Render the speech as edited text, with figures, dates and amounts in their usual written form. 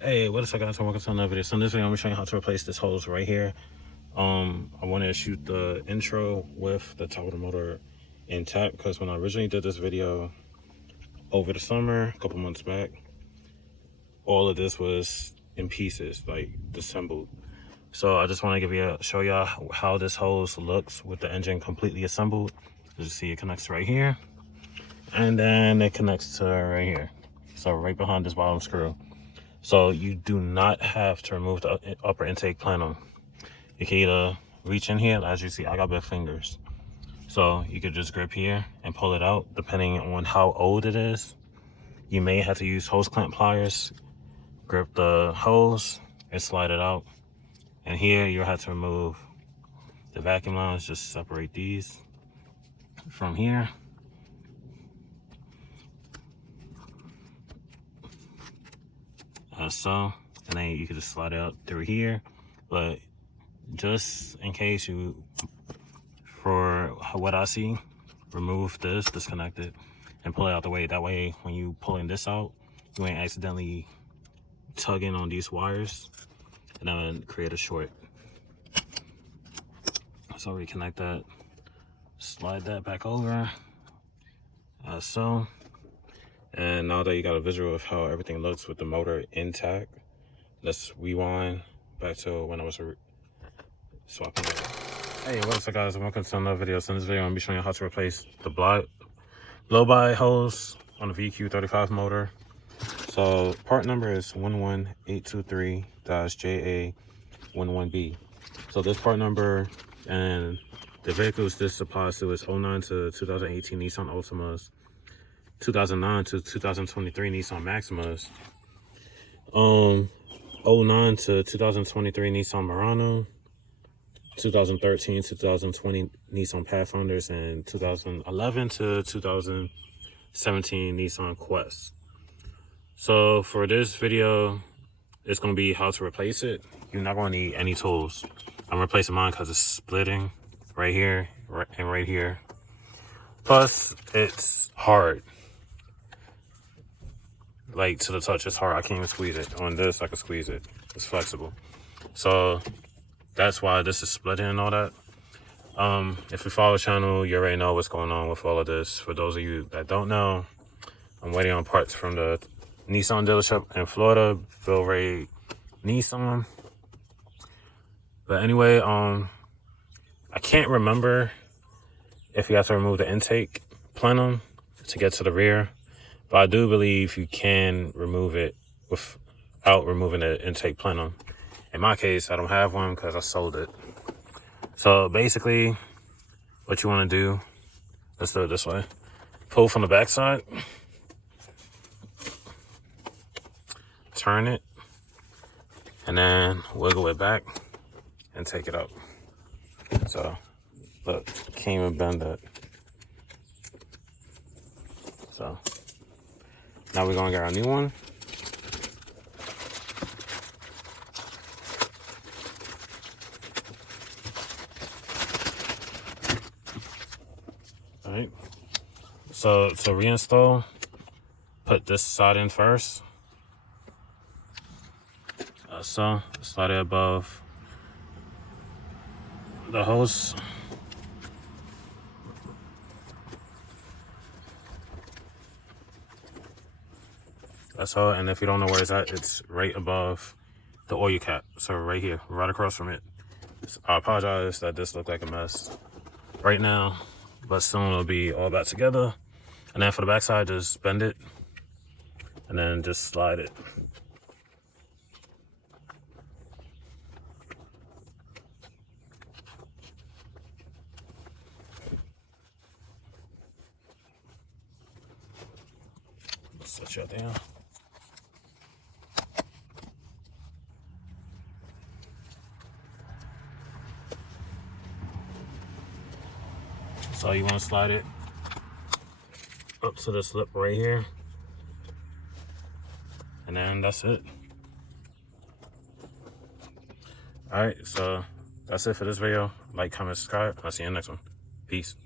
Hey, what is up, guys? Welcome to another video. So in this video, I'm gonna show you how to replace this hose right here. I wanted to shoot the intro with the top of the motor intact because when I originally did this video over the summer, a couple months back, all of this was in pieces, like disassembled. So I just want to show y'all how this hose looks with the engine completely assembled. As you see, it connects right here, and then it connects to right here. So right behind this bottom screw. So you do not have to remove the upper intake plenum. You can either reach in here, as you see, I got big fingers. So you could just grip here and pull it out, depending on how old it is. You may have to use hose clamp pliers, grip the hose and slide it out. And here you'll have to remove the vacuum lines, just separate these from here. So, and then you can just slide it out through here. But just in case for what I see, remove this, disconnect it, and pull it out the way. That way, when you pulling this out, you ain't accidentally tugging on these wires and then create a short. So reconnect that, slide that back over, as so. And now that you got a visual of how everything looks with the motor intact, let's rewind back to when I was swapping it. Hey, what's up, guys? Welcome to another video. So in this video, I'm gonna be showing you how to replace the blow-by hose on the VQ35 motor. So part number is 11823-JA11B. So this part number and the vehicles this applies to is 09 to 2018 Nissan Altimas, 2009 to 2023 Nissan Maximas, 09 to 2023 Nissan Murano, 2013 to 2020 Nissan Pathfinders, and 2011 to 2017 Nissan Quest. So for this video, it's going to be how to replace it. You're not going to need any tools. I'm replacing mine because it's splitting right here and right here. Plus, it's hard. Like, to the touch, it's hard. I can't even squeeze it. On this, I can squeeze it. It's flexible. So that's why this is splitting and all that. If you follow the channel, you already know what's going on with all of this. For those of you that don't know, I'm waiting on parts from the Nissan dealership in Florida, Bill Ray Nissan. But anyway, I can't remember if you have to remove the intake plenum to get to the rear. But I do believe you can remove it without removing the intake plenum. In my case, I don't have one because I sold it. So basically, what you want to do, let's do it this way. Pull from the back side, turn it, and then wiggle it back and take it up. So, look, can't even bend it. So, now we're gonna get our new one. All right. So to reinstall, put this side in first. So slide it above the hose. That's all. And if you don't know where it's at, it's right above the oil cap. So right here, right across from it. I apologize that this looked like a mess right now, but soon it'll be all back together. And then for the back side, just bend it and then just slide it. Set you down. So you want to slide it up to this lip right here, and then that's it. All right, so that's it for this video. Like, comment, subscribe. I'll see you in the next one. Peace.